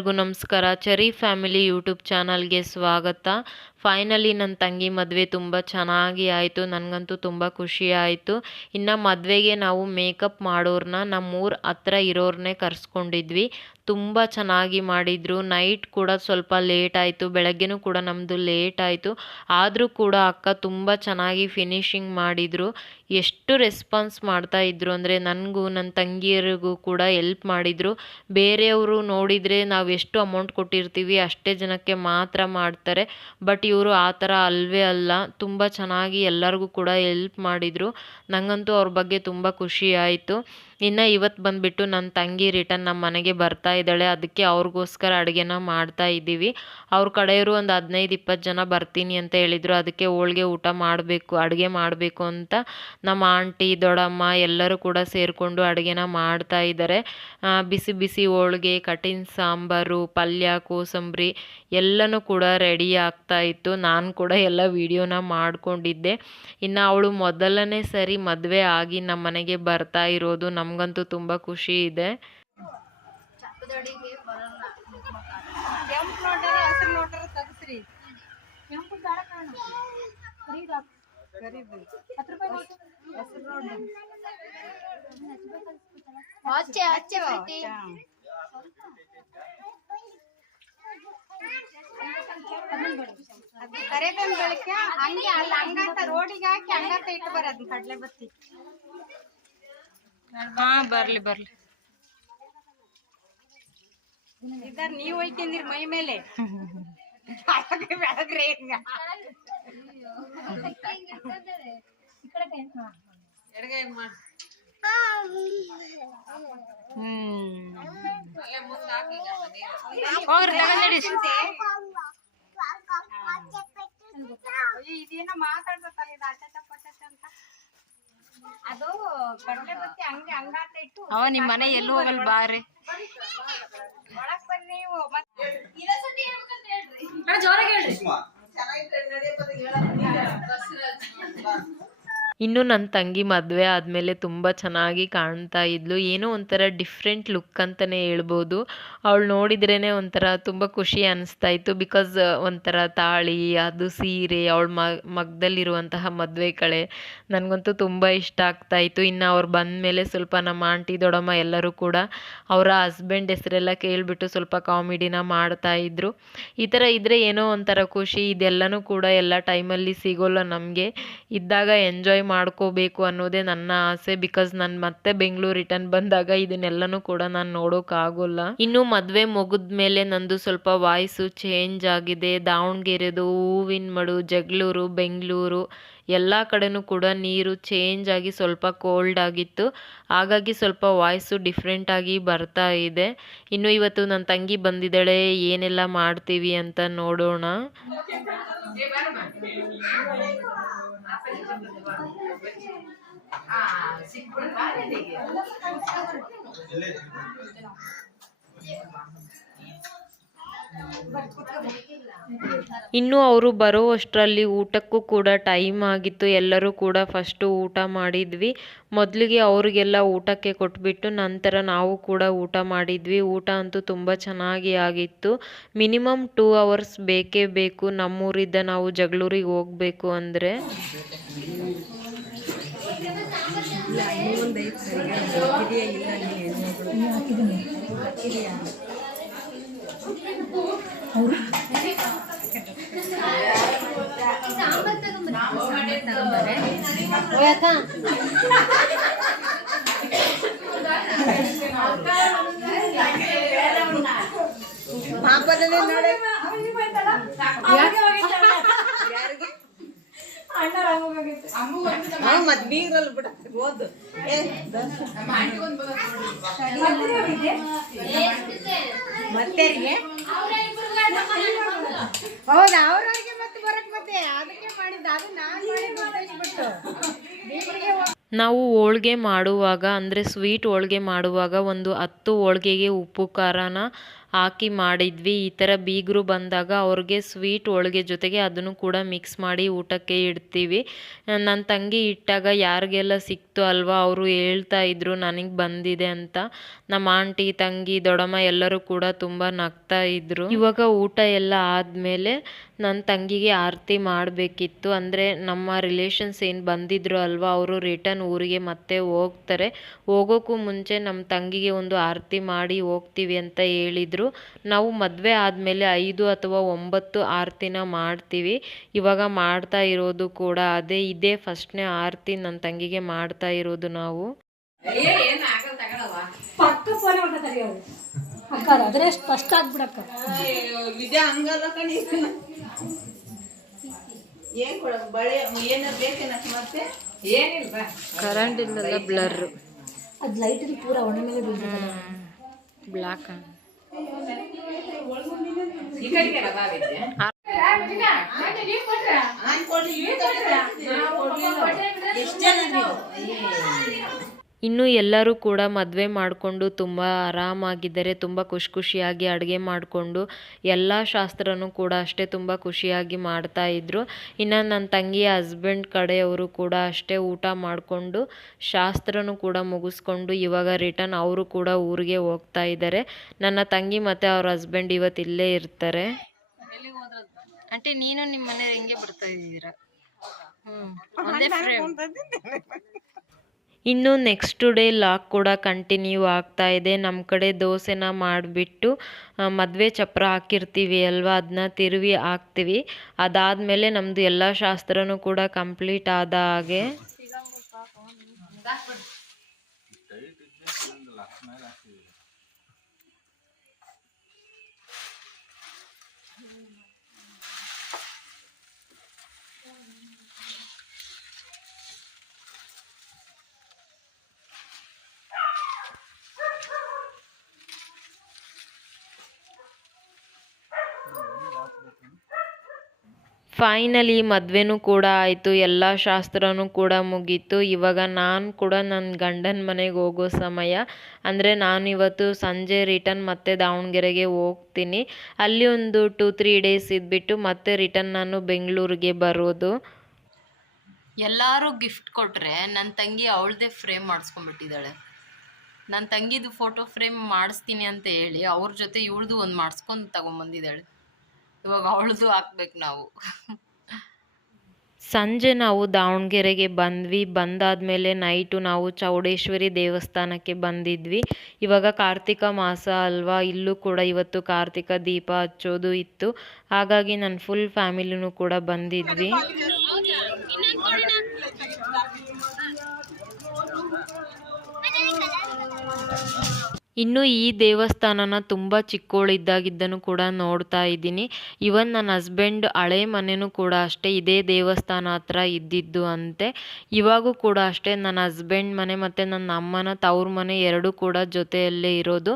ಎಲ್ಲರಿಗೂ ನಮಸ್ಕಾರ. Cherry family YouTube ಚಾನಲ್ಗೆ ಸ್ವಾಗತ. ಫೈನಲಿ ನನ್ನ ತಂಗಿ ಮದುವೆ ತುಂಬ ಚೆನ್ನಾಗಿ ಆಯಿತು. ನನಗಂತೂ ತುಂಬ ಖುಷಿ ಆಯಿತು. ಇನ್ನು ಮದುವೆಗೆ ನಾವು ಮೇಕಪ್ ಮಾಡೋರನ್ನ ನಮ್ಮೂರ ಹತ್ರ ಇರೋರನ್ನೇ ಕರೆಸ್ಕೊಂಡಿದ್ವಿ. ತುಂಬ ಚೆನ್ನಾಗಿ ಮಾಡಿದರು. ನೈಟ್ ಕೂಡ ಸ್ವಲ್ಪ ಲೇಟ್ ಆಯಿತು, ಬೆಳಗ್ಗೆನೂ ಕೂಡ ನಮ್ಮದು ಲೇಟ್ ಆಯಿತು. ಆದರೂ ಕೂಡ ಅಕ್ಕ ತುಂಬ ಚೆನ್ನಾಗಿ ಫಿನಿಶಿಂಗ್ ಮಾಡಿದರು. ಎಷ್ಟು ರೆಸ್ಪಾನ್ಸ್ ಮಾಡ್ತಾ ಇದ್ರು ಅಂದರೆ ನನಗೂ ನನ್ನ ತಂಗಿಯರಿಗೂ ಕೂಡ ಎಲ್ಪ್ ಮಾಡಿದರು. ಬೇರೆಯವರು ನೋಡಿದರೆ ನಾವು ಎಷ್ಟು ಅಮೌಂಟ್ ಕೊಟ್ಟಿರ್ತೀವಿ ಅಷ್ಟೇ ಜನಕ್ಕೆ ಮಾತ್ರ ಮಾಡ್ತಾರೆ. ಬಟ್ ಇವರು ಆ ಥರ ಅಲ್ವೇ ಅಲ್ಲ, ತುಂಬ ಚೆನ್ನಾಗಿ ಎಲ್ಲರಿಗೂ ಕೂಡ ಎಲ್ಪ್ ಮಾಡಿದರು. ನನಗಂತೂ ಅವ್ರ ಬಗ್ಗೆ ತುಂಬ ಖುಷಿ ಆಯಿತು. ಇನ್ನು ಇವತ್ತು ಬಂದುಬಿಟ್ಟು ನನ್ನ ತಂಗಿ ರಿಟರ್ನ್ ನಮ್ಮ ಮನೆಗೆ ಬರ್ತಾ ಇದ್ದಾಳೆ. ಅದಕ್ಕೆ ಅವ್ರಿಗೋಸ್ಕರ ಅಡುಗೆನ ಮಾಡ್ತಾ ಇದ್ದೀವಿ. ಅವ್ರ ಕಡೆಯವರು ಒಂದು 15-20 ಜನ ಬರ್ತೀನಿ ಅಂತ ಹೇಳಿದರು. ಅದಕ್ಕೆ ಹೋಳಿಗೆ ಊಟ ಮಾಡಬೇಕು, ಅಡುಗೆ ಮಾಡಬೇಕು ಅಂತ ನಮ್ಮ ಆಂಟಿ ದೊಡ್ಡಮ್ಮ ಎಲ್ಲರೂ ಕೂಡ ಸೇರಿಕೊಂಡು ಅಡುಗೆನ ಮಾಡ್ತಾ ಇದ್ದಾರೆ. ಬಿಸಿ ಬಿಸಿ ಹೋಳಿಗೆ, ಕಟ್ಟಿನ ಸಾಂಬಾರು, ಪಲ್ಯ, ಕೋಸಂಬರಿ ಎಲ್ಲನೂ ಕೂಡ ರೆಡಿ ಆಗ್ತಾ ಇತ್ತು. ನಾನು ಕೂಡ ಎಲ್ಲ ವಿಡಿಯೋನ ಮಾಡ್ಕೊಂಡಿದ್ದೆ. ಇನ್ನು ಅವಳು ಮೊದಲನೇ ಸರಿ ಮದುವೆ ಆಗಿ ನಮ್ಮ ಮನೆಗೆ ಬರ್ತಾ ಇರೋದು. ನಮಗಂತೂ ತುಂಬ ಖುಷಿ ಇದೆ. ಕರೆದನ್ ಬೆಳಕ್ಕೆ ಹಂಗೆ ಅಲ್ಲ ಹಂಗಾತ ರೋಡಿಗೆ ಹಾಕಿ ಹಂಗಾತ ಇಟ್ಟು ಬರ ಅದನ್ನ ಕಡ್ಲೆ ಬತ್ತಿ. ಹಾ ಬರ್ಲಿ ಬರ್ಲಿ ಇದಾರ ನೀವ್ ಹೋಯ್ತಿಂದಿರ್ ಮೈ ಮೇಲೆ ಬೆಳಗ್ರೆ ಎಡಗೈ ಮಾಡಿ ಹೋಗ್ರಿ ತಗೊಂಡಿ ಇದೇನೋ ಮಾತಾಡ್ತಲ್ಲ ಇದು ಅಚ್ಚ ಅಂತ ಅದು ಕಡಲೆ ಬತ್ತಿ ಹಂಗೆ ಹಂಗಾತ ಇಟ್ಟು ಅವ ನಿಮ್ ಮನೆ ಎಲ್ಲೂ ಹೋಗಲ್ ಬಾರಿ ಒಳಗ್ ಬರ್ರಿ ನೀವು. ಇನ್ನು ನನ್ನ ತಂಗಿ ಮದುವೆ ಆದಮೇಲೆ ತುಂಬ ಚೆನ್ನಾಗಿ ಕಾಣ್ತಾ ಇದ್ಲು. ಏನೋ ಒಂಥರ ಡಿಫ್ರೆಂಟ್ ಲುಕ್ ಅಂತಲೇ ಹೇಳ್ಬೋದು. ಅವಳು ನೋಡಿದ್ರೇ ಒಂಥರ ತುಂಬ ಖುಷಿ ಅನ್ನಿಸ್ತಾ ಇತ್ತು. ಬಿಕಾಸ್ ಒಂಥರ ತಾಳಿ, ಅದು ಸೀರೆ, ಅವಳ ಮಗದಲ್ಲಿರುವಂತಹ ಮದುವೆ ಕಳೆ ನನಗಂತೂ ತುಂಬ ಇಷ್ಟ ಆಗ್ತಾಯಿತ್ತು. ಇನ್ನು ಅವ್ರು ಬಂದಮೇಲೆ ಸ್ವಲ್ಪ ನಮ್ಮ ಆಂಟಿ ದೊಡ್ಡಮ್ಮ ಎಲ್ಲರೂ ಕೂಡ ಅವರ ಹಸ್ಬೆಂಡ್ ಹೆಸರೆಲ್ಲ ಕೇಳಿಬಿಟ್ಟು ಸ್ವಲ್ಪ ಕಾಮಿಡಿನ ಮಾಡ್ತಾಯಿದ್ರು. ಈ ಥರ ಇದ್ದರೆ ಏನೋ ಒಂಥರ ಖುಷಿ. ಇದೆಲ್ಲನೂ ಕೂಡ ಎಲ್ಲ ಟೈಮಲ್ಲಿ ಸಿಗೋಲ್ಲ ನಮಗೆ. ಇದ್ದಾಗ ಎಂಜಾಯ್ ಮಾಡ್ಕೋಬೇಕು ಅನ್ನೋದೇ ನನ್ನ ಆಸೆ. ಬಿಕಾಸ್ ನಾನು ಮತ್ತೆ ಬೆಂಗಳೂರು ರಿಟರ್ನ್ ಬಂದಾಗ ಇದನ್ನೆಲ್ಲನೂ ಕೂಡ ನಾನು ನೋಡೋಕ್ಕಾಗೋಲ್ಲ. ಇನ್ನು ಮದುವೆ ಮುಗಿದ್ಮೇಲೆ ನಂದು ಸ್ವಲ್ಪ ವಾಯ್ಸು ಚೇಂಜ್ ಆಗಿದೆ. ದಾವಣಗೆರೆದು, ಹೂವಿನ ಮಡು, ಜಗಳೂರು, ಬೆಂಗಳೂರು ಎಲ್ಲ ಕಡೆನೂ ಕೂಡ ನೀರು ಚೇಂಜ್ ಆಗಿ ಸ್ವಲ್ಪ ಕೋಲ್ಡ್ ಆಗಿತ್ತು. ಹಾಗಾಗಿ ಸ್ವಲ್ಪ ವಾಯ್ಸು ಡಿಫ್ರೆಂಟಾಗಿ ಬರ್ತಾ ಇದೆ. ಇನ್ನು ಇವತ್ತು ನನ್ನ ತಂಗಿ ಬಂದಿದ್ದಾಳೆ, ಏನೆಲ್ಲ ಮಾಡ್ತೀವಿ ಅಂತ ನೋಡೋಣ. ಇನ್ನು ಅವರು ಬರೋ ಅಷ್ಟರಲ್ಲಿ ಊಟಕ್ಕೂ ಕೂಡ ಟೈಮ್ ಆಗಿತ್ತು. ಎಲ್ಲರೂ ಕೂಡ ಫಸ್ಟು ಊಟ ಮಾಡಿದ್ವಿ. ಮೊದಲಿಗೆ ಅವರಿಗೆಲ್ಲ ಊಟಕ್ಕೆ ಕೊಟ್ಬಿಟ್ಟು ನಂತರ ನಾವು ಕೂಡ ಊಟ ಮಾಡಿದ್ವಿ. ಊಟ ಅಂತೂ ತುಂಬ ಚೆನ್ನಾಗಿ ಆಗಿತ್ತು. ಮಿನಿಮಮ್ 2 hours ಬೇಕೇ ಬೇಕು ನಮ್ಮೂರಿಂದ ನಾವು ಜಗಳೂರಿಗೆ ಹೋಗಬೇಕು ಅಂದರೆ. ಹೌದಾ ಅವ್ರವ್ರಿಗೆ ಮತ್ತೆ ಬರಕ್ ಮತ್ತೆ ಅದಕ್ಕೆ ಮಾಡಿದ್ದ ಅದು ನಾನು ಮಾಡಿದ್ದು. ನಾವು ಹೋಳಿಗೆ ಮಾಡುವಾಗ ಅಂದರೆ ಸ್ವೀಟ್ ಹೋಳಿಗೆ ಮಾಡುವಾಗ ಒಂದು 10 ಹೋಳಿಗೆಗೆ ಉಪ್ಪು ಖಾರನ ಹಾಕಿ ಮಾಡಿದ್ವಿ. ಈ ಥರ ಬೀಗರು ಬಂದಾಗ ಅವ್ರಿಗೆ ಸ್ವೀಟ್ ಹೋಳಿಗೆ ಜೊತೆಗೆ ಅದನ್ನು ಕೂಡ ಮಿಕ್ಸ್ ಮಾಡಿ ಊಟಕ್ಕೆ ಇಡ್ತೀವಿ. ನನ್ನ ತಂಗಿ ಇಟ್ಟಾಗ ಯಾರಿಗೆಲ್ಲ ಸಿಕ್ತು ಅಲ್ವಾ, ಅವರು ಹೇಳ್ತಾ ಇದ್ರು ನನಗೆ ಬಂದಿದೆ ಅಂತ. ನಮ್ಮ ಆಂಟಿ, ತಂಗಿ, ದೊಡ್ಡಮ್ಮ ಎಲ್ಲರೂ ಕೂಡ ತುಂಬ ನಗ್ತಾ ಇದ್ರು. ಇವಾಗ ಊಟ ಎಲ್ಲ ಆದಮೇಲೆ ನನ್ನ ತಂಗಿಗೆ ಆರತಿ ಮಾಡಬೇಕಿತ್ತು. ಅಂದರೆ ನಮ್ಮ ರಿಲೇಷನ್ಸ್ ಏನು ಬಂದಿದ್ರು ಅಲ್ವಾ, ಅವರು ರಿಟರ್ನ್ ಊರಿಗೆ ಮತ್ತೆ ಹೋಗ್ತಾರೆ. ಹೋಗೋಕ್ಕೂ ಮುಂಚೆ ನಮ್ಮ ತಂಗಿಗೆ ಒಂದು ಆರತಿ ಮಾಡಿ ಹೋಗ್ತೀವಿ ಅಂತ ಹೇಳಿದರು. ನಾವು ಮದುವೆ ಆದಮೇಲೆ 5 ಅಥವಾ 9 ಆರತಿನ ಮಾಡ್ತೀವಿ. ಇವಾಗ ಮಾಡ್ತಾ ಇರೋದು ಕೂಡ ಇದೇ ಫಸ್ಟ್ನೇ ಆರತಿ ನನ್ನ ತಂಗಿಗೆ ಮಾಡ್ತಾ ಇರೋದು ನಾವು. ಫಸ್ಟ್ ಆಗ್ಬಿಡಕ್ಕ ಕರೆಂಟ್ ಇಲ್ಲಲ್ಲ, ಬ್ಲರ್ ಅದು ಲೈಟ್ ಪೂರ ಒಣ ಮೇಲೆ ಬ್ಲಾಕ್. ಇನ್ನು ಎಲ್ಲರೂ ಕೂಡ ಮದುವೆ ಮಾಡಿಕೊಂಡು ತುಂಬ ಆರಾಮಾಗಿದ್ದಾರೆ. ತುಂಬ ಖುಷಿಯಾಗಿ ಅಡುಗೆ ಮಾಡಿಕೊಂಡು ಎಲ್ಲ ಶಾಸ್ತ್ರನೂ ಕೂಡ ಅಷ್ಟೇ ತುಂಬ ಖುಷಿಯಾಗಿ ಮಾಡ್ತಾಯಿದ್ರು. ಇನ್ನು ನನ್ನ ತಂಗಿಯ ಹಸ್ಬೆಂಡ್ ಕಡೆಯವರು ಕೂಡ ಅಷ್ಟೇ ಊಟ ಮಾಡಿಕೊಂಡು ಶಾಸ್ತ್ರನೂ ಕೂಡ ಮುಗಿಸ್ಕೊಂಡು ಇವಾಗ ರಿಟರ್ನ್ ಅವರು ಕೂಡ ಊರಿಗೆ ಹೋಗ್ತಾ ಇದ್ದಾರೆ. ನನ್ನ ತಂಗಿ ಮತ್ತು ಅವ್ರ ಹಸ್ಬೆಂಡ್ ಇವತ್ತು ಇಲ್ಲೇ ಇರ್ತಾರೆ. ಆಂಟಿ, ನೀನು ನಿಮ್ಮ ಮನೆ ಹೆಂಗೆ ಬರ್ತಾ ಇದ್ದೀರಾ? ಒಂದೇ ಫ್ರೇಮ್. ಇನ್ನು ನೆಕ್ಸ್ಟ್ ಡೇ ಲಾಗ್ ಕೂಡ ಕಂಟಿನ್ಯೂ ಆಗ್ತಾ ಇದೆ. ನಮ್ಮ ಕಡೆ ದೋಸೆನ ಮಾಡಿಬಿಟ್ಟು ಮದುವೆ ಚಪ್ರ ಹಾಕಿರ್ತೀವಿ ಅಲ್ವಾ, ಅದನ್ನ ತಿರುವಿ ಹಾಕ್ತೀವಿ. ಅದಾದಮೇಲೆ ನಮ್ಮದು ಎಲ್ಲ ಶಾಸ್ತ್ರನೂ ಕೂಡ ಕಂಪ್ಲೀಟ್ ಆದ ಹಾಗೆ. ಫೈನಲಿ ಮದುವೆನೂ ಕೂಡ ಆಯಿತು, ಎಲ್ಲ ಶಾಸ್ತ್ರನೂ ಕೂಡ ಮುಗೀತು. ಇವಾಗ ನಾನು ಕೂಡ ನನ್ನ ಗಂಡನ ಮನೆಗೆ ಹೋಗೋ ಸಮಯ. ಅಂದರೆ ನಾನು ಇವತ್ತು ಸಂಜೆ ರಿಟರ್ನ್ ಮತ್ತೆ ದಾವಣಗೆರೆಗೆ ಹೋಗ್ತೀನಿ. ಅಲ್ಲಿ ಒಂದು 2-3 ಡೇಸ್ ಇದ್ಬಿಟ್ಟು ಮತ್ತೆ ರಿಟರ್ನ್ ನಾನು ಬೆಂಗಳೂರಿಗೆ ಬರೋದು. ಎಲ್ಲರೂ ಗಿಫ್ಟ್ ಕೊಟ್ರೆ ನನ್ನ ತಂಗಿ ಅವಳದೇ ಫ್ರೇಮ್ ಮಾಡಿಸ್ಕೊಂಡ್ಬಿಟ್ಟಿದ್ದಾಳೆ. ನನ್ನ ತಂಗಿದು ಫೋಟೋ ಫ್ರೇಮ್ ಮಾಡಿಸ್ತೀನಿ ಅಂತ ಹೇಳಿ ಅವ್ರ ಜೊತೆ ಇವಳ್ದು ಒಂದು ಮಾಡಿಸ್ಕೊಂಡು ತಗೊಂಬಂದಿದ್ದಾಳೆ. ಇವಾಗ ಅವಳದು ಹಾಕ್ಬೇಕು ನಾವು. ಸಂಜೆ ನಾವು ದಾವಣಗೆರೆಗೆ ಬಂದ್ವಿ. ಬಂದಾದಮೇಲೆ ನೈಟು ನಾವು ಚೌಡೇಶ್ವರಿ ದೇವಸ್ಥಾನಕ್ಕೆ ಬಂದಿದ್ವಿ. ಇವಾಗ ಕಾರ್ತಿಕ ಮಾಸ ಅಲ್ವಾ, ಇಲ್ಲೂ ಕೂಡ ಇವತ್ತು ಕಾರ್ತಿಕ ದೀಪ ಹಚ್ಚೋದು ಇತ್ತು. ಹಾಗಾಗಿ ನನ್ನ ಫುಲ್ ಫ್ಯಾಮಿಲಿನೂ ಕೂಡ ಬಂದಿದ್ವಿ. ಇನ್ನು ಈ ದೇವಸ್ಥಾನನ ತುಂಬ ಚಿಕ್ಕವಳಿದ್ದಾಗಿದ್ದನು ಕೂಡ ನೋಡ್ತಾ ಇದ್ದೀನಿ. ಇವನ್ ನನ್ನ ಹಸ್ಬೆಂಡ್ ಹಳೆ ಮನೆಯೂ ಕೂಡ ಅಷ್ಟೇ ಇದೇ ದೇವಸ್ಥಾನ ಹತ್ರ ಇದ್ದಿದ್ದು ಅಂತೆ. ಇವಾಗೂ ಕೂಡ ಅಷ್ಟೇ ನನ್ನ ಹಸ್ಬೆಂಡ್ ಮನೆ ಮತ್ತು ನನ್ನ ಅಮ್ಮನ ತವ್ರ ಮನೆ ಎರಡೂ ಕೂಡ ಜೊತೆಯಲ್ಲೇ ಇರೋದು.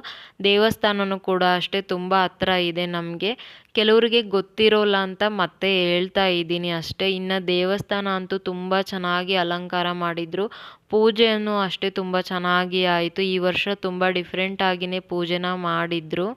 ದೇವಸ್ಥಾನನೂ ಕೂಡ ಅಷ್ಟೇ ತುಂಬ ಹತ್ರ ಇದೆ ನಮಗೆ. ಕೆಲವರಿಗೆ ಗೊತ್ತಿರೋಲ್ಲ ಅಂತ ಮತ್ತೆ ಹೇಳ್ತಾ ಇದ್ದೀನಿ ಅಷ್ಟೇ. ಇನ್ನು ದೇವಸ್ಥಾನ ಅಂತೂ ತುಂಬ ಚೆನ್ನಾಗಿ ಅಲಂಕಾರ ಮಾಡಿದರು. ಪೂಜೆಯನ್ನು ಅಷ್ಟೇ ತುಂಬ ಚೆನ್ನಾಗಿ ಆಯಿತು. ಈ ವರ್ಷ ತುಂಬ ಡಿಫ್ರೆಂಟ್ ಆಗಿಯೇ ಪೂಜೆನ ಮಾಡಿದರು.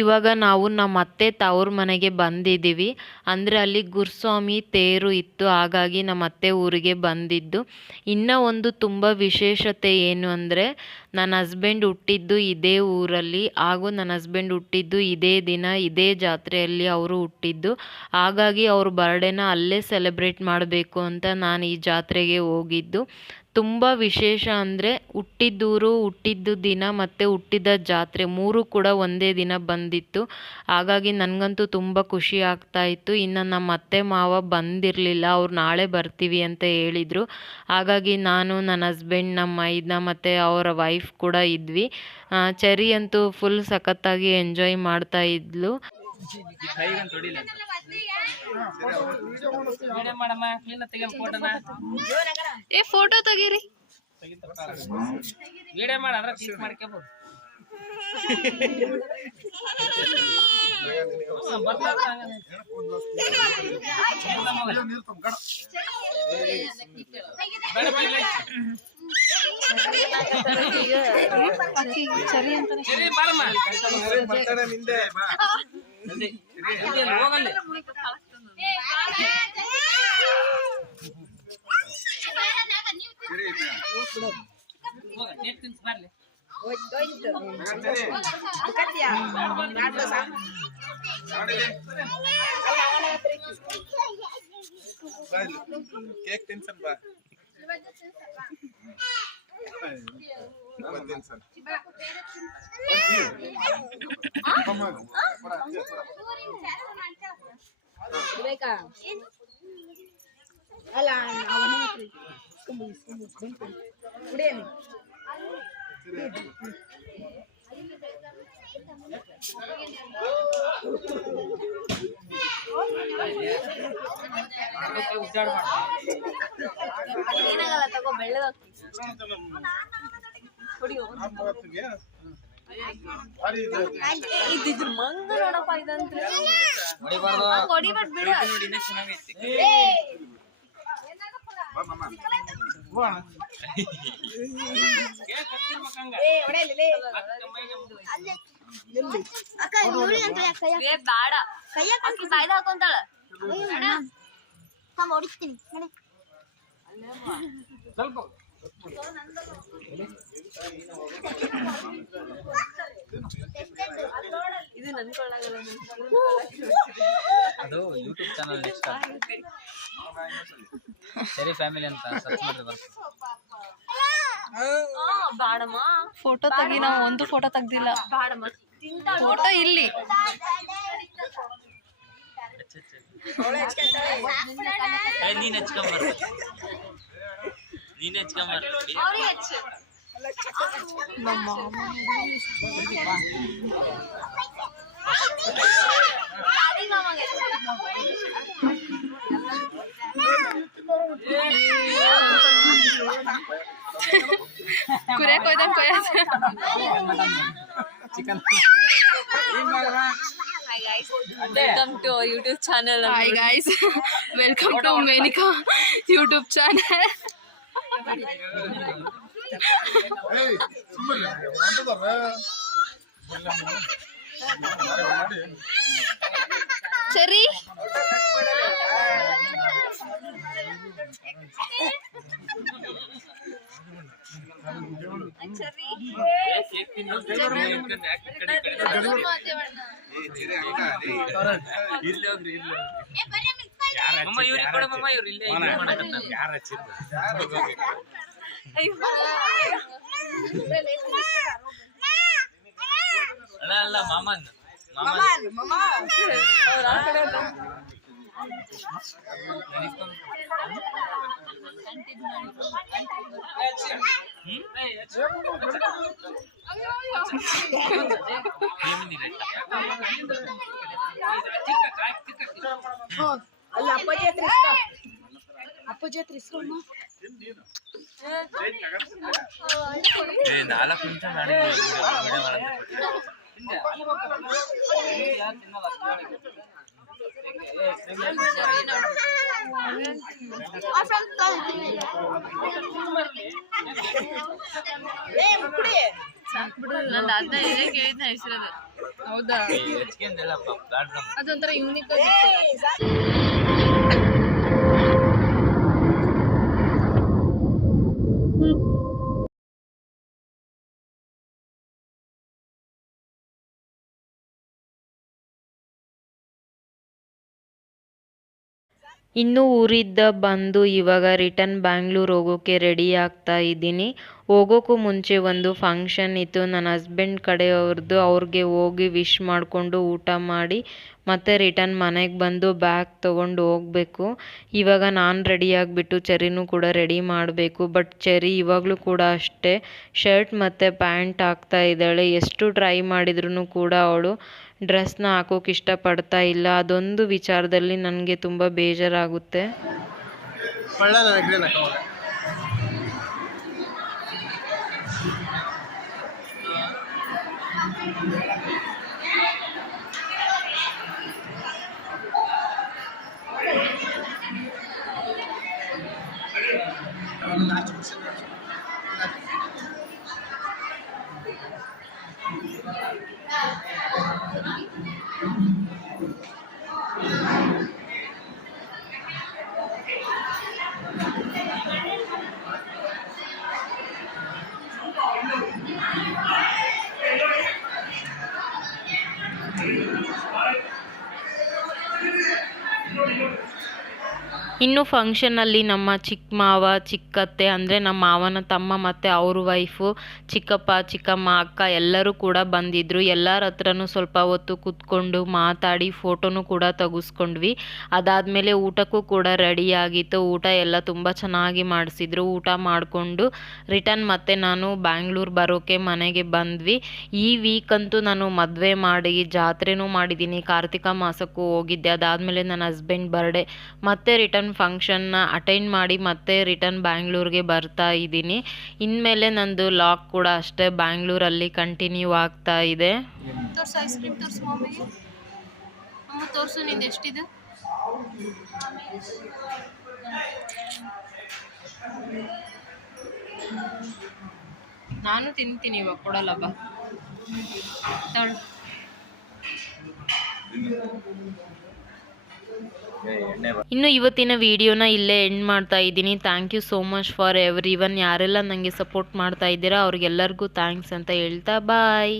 ಇವಾಗ ನಾವು ನಮ್ಮ ಅತ್ತೆ ತವ್ರ ಮನೆಗೆ ಬಂದಿದ್ದೀವಿ. ಅಂದರೆ ಅಲ್ಲಿ ಗುರುಸ್ವಾಮಿ ತೇರು ಇತ್ತು, ಹಾಗಾಗಿ ನಮ್ಮ ಅತ್ತೆ ಊರಿಗೆ ಬಂದಿದ್ದು. ಇನ್ನು ಒಂದು ತುಂಬ ವಿಶೇಷತೆ ಏನು ಅಂದರೆ ನನ್ನ ಹಸ್ಬೆಂಡ್ ಹುಟ್ಟಿದ್ದು ಇದೇ ಊರಲ್ಲಿ, ಹಾಗೂ ನನ್ನ ಹಸ್ಬೆಂಡ್ ಹುಟ್ಟಿದ್ದು ಇದೇ ದಿನ ಇದೇ ಜಾತ್ರೆಯಲ್ಲಿ ಅವರು ಹುಟ್ಟಿದ್ದು. ಹಾಗಾಗಿ ಅವ್ರ ಬರ್ಡೇನ ಅಲ್ಲೇ ಸೆಲೆಬ್ರೇಟ್ ಮಾಡಬೇಕು ಅಂತ ನಾನು ಈ ಜಾತ್ರೆಗೆ ಹೋಗಿದ್ದು. ತುಂಬ ವಿಶೇಷ ಅಂದರೆ ಹುಟ್ಟಿದ್ದೂರು, ಹುಟ್ಟಿದ್ದು ದಿನ ಮತ್ತು ಹುಟ್ಟಿದ ಜಾತ್ರೆ 3 ಕೂಡ ಒಂದೇ ದಿನ ಬಂದಿತ್ತು. ಹಾಗಾಗಿ ನನಗಂತೂ ತುಂಬ ಖುಷಿ ಆಗ್ತಾಯಿತ್ತು. ಇನ್ನು ನಮ್ಮ ಅತ್ತೆ ಮಾವ ಬಂದಿರಲಿಲ್ಲ, ಅವ್ರು ನಾಳೆ ಬರ್ತೀವಿ ಅಂತ ಹೇಳಿದರು. ಹಾಗಾಗಿ ನಾನು, ನನ್ನ ಹಸ್ಬೆಂಡ್, ನಮ್ಮ ಮೈದ್ನ ಮತ್ತು ಅವರ ವೈಫ್ ಕೂಡ ಇದ್ವಿ. ಚೆರಿ ಅಂತೂ ಫುಲ್ ಸಖತ್ತಾಗಿ ಎಂಜಾಯ್ ಮಾಡ್ತಾ ಇದ್ಲು. ಫೋಟೋ ತೆಗೀರಿ. ಕೇಕ್ ತಿನ್ಸನ್ ಬಾ. ಅಲ್ಲ ಏನಾಗಲ್ಲ ತಗೋ, ಬೆಳ್ಳಗಾಗ್ತಿ. ಇದ್ರ ಮಂಗ ನೋಡಪ್ಪ, ಇದಂದ್ರೆ ಹೊಡಿಬಾರ್ದು ಬಿಡು. ಬೇಡ ಕೈಯಾಕಿ ಬಾಯ್ದ ಹಾಕೊಂತಾಳ. ಹೊಡಿಸ್ತೀನಿ ಇದು ನನ್ಕೊಳ್ಳಾಗಲ್ಲ. ಅದು YouTube channel next cherry family ಅಂತ ಸರ್ಚ್ ಮಾಡಿದ್ರೆ ಬರ್ತದೆ. ಬಾಡಮ್ಮ ಫೋಟೋ ತೆಗಿ. ನಾವು ಒಂದು ಫೋಟೋ ತೆಗ್ದಿಲ್ಲ. ಬಾಡಮ್ಮ ಫೋಟೋ ಇಲ್ಲಿ. ನೀನ್ ಹೆಚ್ಕೊಂಬರ್, ನೀನ್ ಹೆಚ್ಕೊಂಬರ್. ಕುರಿಯಕ್ ಹೋಯ್ದಂಗ್ ಕೊಯ್ಯ. Chicken. Welcome to our YouTube channel. Hi guys, welcome to ಮೇನಿಕಾ ಯೂಟ್ಯೂಬ್ ಚಾನಲ್. ಸರಿ, ಅಲ್ಲ ಮಾಮನ್ ಅಲ್ಲ ಅಪ್ಪಾಜಿ ಹತ್ರ ಇಸ್ಕೊ, ಅಪ್ಪಾಜಿ ಹತ್ರ ಇಸ್ಕೊಮ್ಮ. 4 ನಿಮಿಷ ನಂದು ಅದ್ನ ಇದೇ ಕೇಳಿದ್ನ ಹೆಸರದ. ಹೌದಾ, ಅದೊಂಥರ ಯೂನಿಕ್. ಇನ್ನು ಊರಿಂದ ಬಂದು ಇವಾಗ ರಿಟರ್ನ್ ಬ್ಯಾಂಗ್ಳೂರ್ ಹೋಗೋಕ್ಕೆ ರೆಡಿ ಆಗ್ತಾ ಇದ್ದೀನಿ. ಹೋಗೋಕ್ಕೂ ಮುಂಚೆ ಒಂದು ಫಂಕ್ಷನ್ ಇತ್ತು ನನ್ನ ಹಸ್ಬೆಂಡ್ ಕಡೆಯವ್ರದ್ದು. ಅವ್ರಿಗೆ ಹೋಗಿ ವಿಶ್ ಮಾಡಿಕೊಂಡು ಊಟ ಮಾಡಿ ಮತ್ತೆ ರಿಟರ್ನ್ ಮನೆಗೆ ಬಂದು ಬ್ಯಾಗ್ ತೊಗೊಂಡು ಹೋಗಬೇಕು. ಇವಾಗ ನಾನು ರೆಡಿ ಆಗಿಬಿಟ್ಟು ಚೆರಿನೂ ಕೂಡ ರೆಡಿ ಮಾಡಬೇಕು. ಬಟ್ ಚೆರಿ ಇವಾಗಲೂ ಕೂಡ ಅಷ್ಟೇ ಶರ್ಟ್ ಮತ್ತು ಪ್ಯಾಂಟ್ ಹಾಕ್ತಾ ಇದ್ದಾಳೆ. ಎಷ್ಟು ಟ್ರೈ ಮಾಡಿದ್ರೂ ಕೂಡ ಅವಳು ಡ್ರೆಸ್ನ ಹಾಕೋಕೆ ಇಷ್ಟಪಡ್ತಾ ಇಲ್ಲ. ಅದೊಂದು ವಿಚಾರದಲ್ಲಿ ನನಗೆ ತುಂಬ ಬೇಜಾರಾಗುತ್ತೆ. ಇನ್ನು ಫಂಕ್ಷನಲ್ಲಿ ನಮ್ಮ ಚಿಕ್ಕ ಮಾವ ಚಿಕ್ಕತ್ತೆ ಅಂದರೆ ನಮ್ಮ ಮಾವನ ತಮ್ಮ ಮತ್ತು ಅವ್ರ ವೈಫು, ಚಿಕ್ಕಪ್ಪ ಚಿಕ್ಕಮ್ಮ ಅಕ್ಕ ಎಲ್ಲರೂ ಕೂಡ ಬಂದಿದ್ದರು. ಎಲ್ಲರ ಹತ್ರನೂ ಸ್ವಲ್ಪ ಹೊತ್ತು ಕೂತ್ಕೊಂಡು ಮಾತಾಡಿ ಫೋಟೋನು ಕೂಡ ತೆಗೆಸ್ಕೊಂಡ್ವಿ. ಅದಾದಮೇಲೆ ಊಟಕ್ಕೂ ಕೂಡ ರೆಡಿಯಾಗಿತ್ತು. ಊಟ ಎಲ್ಲ ತುಂಬ ಚೆನ್ನಾಗಿ ಮಾಡಿಸಿದ್ರು. ಊಟ ಮಾಡಿಕೊಂಡು ರಿಟರ್ನ್ ಮತ್ತೆ ನಾನು ಬ್ಯಾಂಗ್ಳೂರ್ ಬರೋಕ್ಕೆ ಮನೆಗೆ ಬಂದ್ವಿ. ಈ ವೀಕಂತೂ ನಾನು ಮದುವೆ ಮಾಡಿ ಜಾತ್ರೆನೂ ಮಾಡಿದ್ದೀನಿ, ಕಾರ್ತಿಕ ಮಾಸಕ್ಕೂ ಹೋಗಿದ್ದೆ. ಅದಾದಮೇಲೆ ನನ್ನ ಹಸ್ಬೆಂಡ್ ಬರ್ಡೇ ಮತ್ತೆ ರಿಟರ್ನ್ ಫಂಕ್ಷನ್ನ ಅಟೆಂಡ್ ಮಾಡಿ ಮತ್ತೆ ರಿಟರ್ನ್ ಬ್ಯಾಂಗ್ಳೂರ್ಗೆ ಬರ್ತಾ ಇದ್ದೀನಿ. ಇನ್ಮೇಲೆ ನಂದು ಲಾಗ್ ಕೂಡ ಅಷ್ಟೇ ಬ್ಯಾಂಗ್ಳೂರಲ್ಲಿ ಕಂಟಿನ್ಯೂ ಆಗ್ತಾ ಇದೆ. ತೋರ್ಸು ಐಸ್ ಕ್ರೀಮ್ ತೋರಿಸು ಮಮ್ಮಿಗೆ. ಅಮ್ಮ ತೋರಿಸು ನಿಂದು ಎಷ್ಟಿದೆ. ನಾನು ತಿಂತೀನಿ ಇವಾಗ ಕೊಡಲ್ಲ ಬಾ ತಗೊಳ್ಳು. ಇನ್ನು ಇವತ್ತಿನ ವಿಡಿಯೋನ ಇಲ್ಲೇ ಎಂಡ್ ಮಾಡ್ತಾ ಇದ್ದೀನಿ. Thank you so much for everyone. ಯಾರೆಲ್ಲ ನನಗೆ ಸಪೋರ್ಟ್ ಮಾಡ್ತಾ ಇದ್ದೀರಾ ಅವ್ರಿಗೆಲ್ಲರಿಗೂ ಥ್ಯಾಂಕ್ಸ್ ಅಂತ ಹೇಳ್ತಾ ಬಾಯ್.